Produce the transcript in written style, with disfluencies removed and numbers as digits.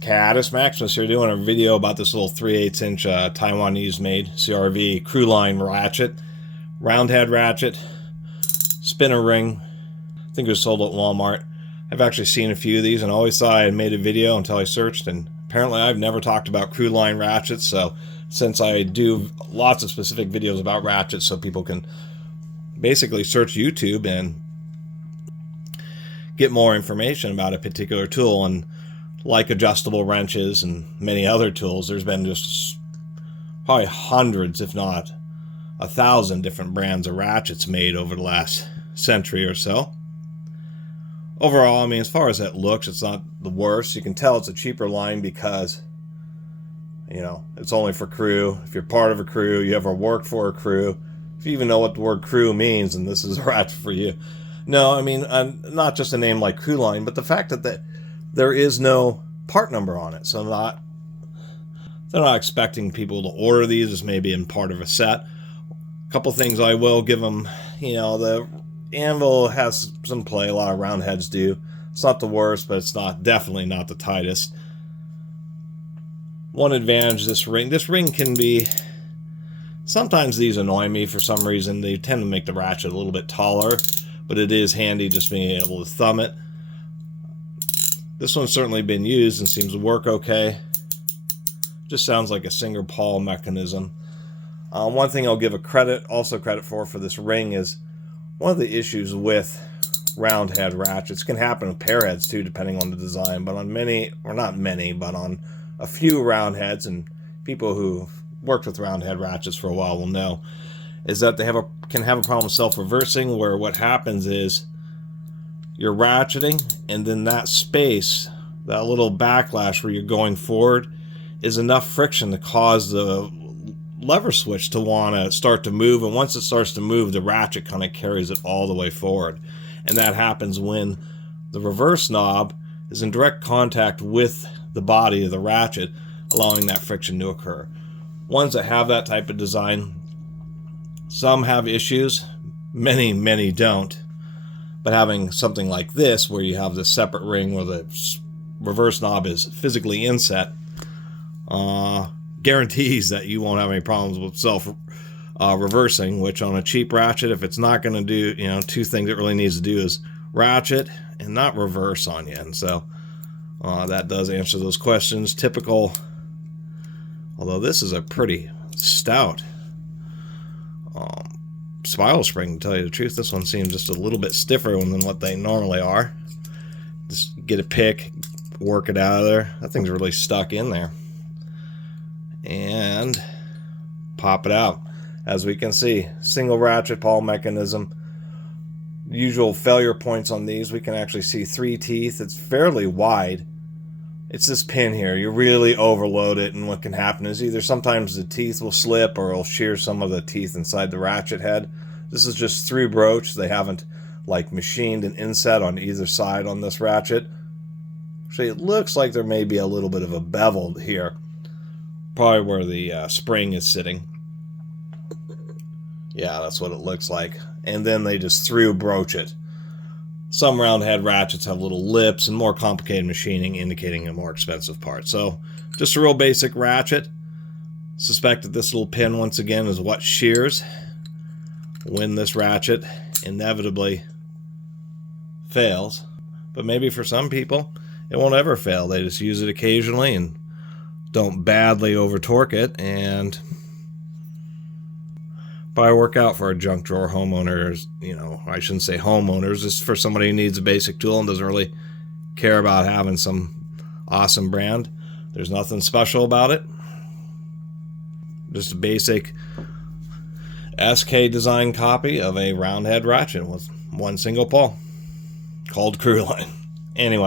Catus Maximus here doing a video about this little 3/8 inch Taiwanese made CRV crew line ratchet, round head ratchet, spinner ring. I think it was sold at Walmart. I've actually seen a few of these and always thought I had made a video until I searched, and apparently I've never talked about crew line ratchets. So since I do lots of specific videos about ratchets so people can basically search YouTube and get more information about a particular tool, and like adjustable wrenches and many other tools, there's been just probably hundreds, if not 1,000 different brands of ratchets made over the last century or so. Overall, I mean, as far as it looks, it's not the worst. You can tell it's a cheaper line because, you know, it's only for crew. If you're part of a crew, you ever work for a crew, if you even know what the word crew means, and this is a ratchet for you. No, I mean, not just a name like crew line, but the fact that there is no part number on it. So they're not expecting people to order these as maybe in part of a set. A couple things I will give them, you know, the anvil has some play, a lot of round heads do. It's not the worst, but it's definitely not the tightest. One advantage, this ring can be, sometimes these annoy me for some reason. They tend to make the ratchet a little bit taller, but it is handy just being able to thumb it. This one's certainly been used and seems to work okay. Just sounds like a single pawl mechanism. One thing I'll give credit for this ring is one of the issues with round head ratchets, can happen with pair heads too, depending on the design, but on many, or not many, but on a few round heads, and people who worked with round head ratchets for a while will know, is that they can have a problem self-reversing, where what happens is you're ratcheting, and then that space, that little backlash where you're going forward, is enough friction to cause the lever switch to want to start to move, and once it starts to move, the ratchet kind of carries it all the way forward. And that happens when the reverse knob is in direct contact with the body of the ratchet, allowing that friction to occur. Ones that have that type of design, some have issues, many don't. But having something like this, where you have this separate ring where the reverse knob is physically inset, guarantees that you won't have any problems with reversing, which on a cheap ratchet, if it's not going to do, you know, two things it really needs to do is ratchet and not reverse on you. And so that does answer those questions. Typical, although this is a pretty stout spiral spring, to tell you the truth. This one seems just a little bit stiffer than what they normally are. Just get a pick, work it out of there. That thing's really stuck in there. And pop it out. As we can see, single ratchet pawl mechanism. Usual failure points on these, we can actually see 3 teeth. It's fairly wide. It's this pin here. You really overload it, and what can happen is either sometimes the teeth will slip or it'll shear some of the teeth inside the ratchet head. This is just through broach. They haven't like machined an inset on either side on this ratchet. Actually, it looks like there may be a little bit of a bevel here, probably where the spring is sitting. Yeah, that's what it looks like. And then they just through broach it. Some round head ratchets have little lips and more complicated machining, indicating a more expensive part. So just a real basic ratchet. Suspect that this little pin, once again, is what shears when this ratchet inevitably fails. But maybe for some people, it won't ever fail. They just use it occasionally and don't badly over torque it, and probably work out for a junk drawer homeowners. You know, I shouldn't say homeowners, just for somebody who needs a basic tool and doesn't really care about having some awesome brand. There's nothing special about it. Just a basic SK design copy of a round head ratchet with one single pawl called crew line. Anyway.